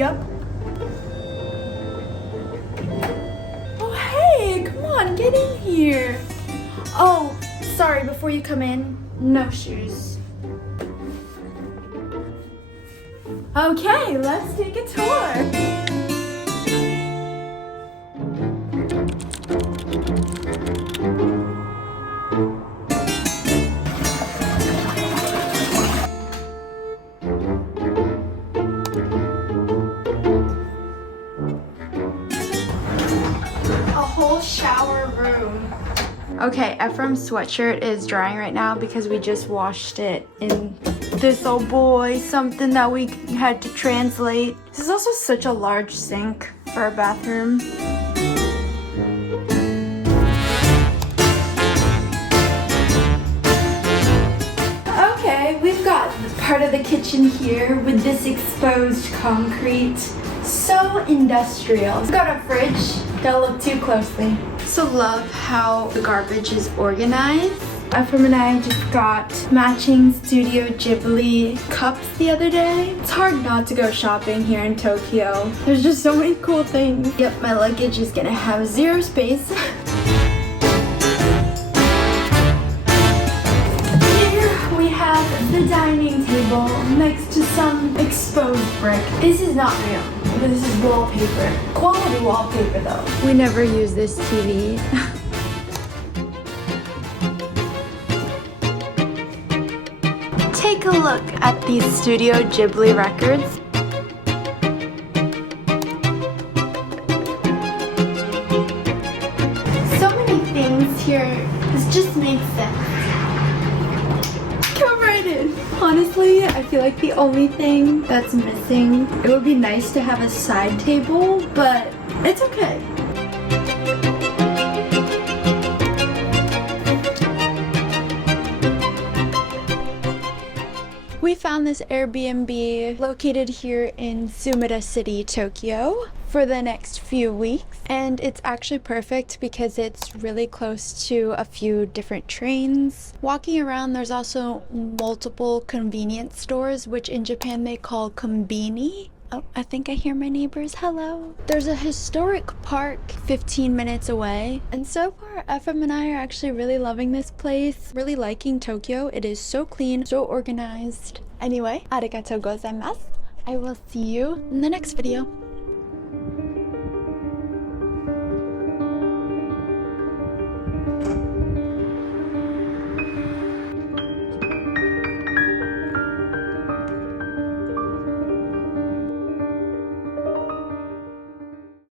Yep. Oh, hey, come on, get in here. Oh, sorry, before you come in, no shoes. Okay, let's take a tour. A whole shower room. Okay, Ephraim's sweatshirt is drying right now because we just washed it in this, oh boy, something that we had to translate. This is also such a large sink for a bathroom. Okay, we've got part of the kitchen here with this exposed concrete. So industrial. We've got a fridge. Don't look too closely. So love how the garbage is organized. Ephraim and I just got matching Studio Ghibli cups the other day. It's hard not to go shopping here in Tokyo. There's just so many cool things. Yep, my luggage is gonna have zero space. Here we have the dining table next to some exposed brick. This is not real. This is wallpaper. Quality wallpaper though. We never use this TV. Take a look at these Studio Ghibli records. So many things here. This just makes sense. Come right in. Honestly, I feel like the only thing that's missing, it would be nice to have a side table, but it's okay. We found this Airbnb located here in Sumida City, Tokyo for the next few weeks, and it's actually perfect because it's really close to a few different trains. Walking around, there's also multiple convenience stores, which in Japan they call kombini. Oh, I think I hear my neighbors. Hello. There's a historic park 15 minutes away. And so far, Ephraim and I are actually really loving this place. Really liking Tokyo. It is so clean, so organized. Anyway, arigatou gozaimasu. I will see you in the next video.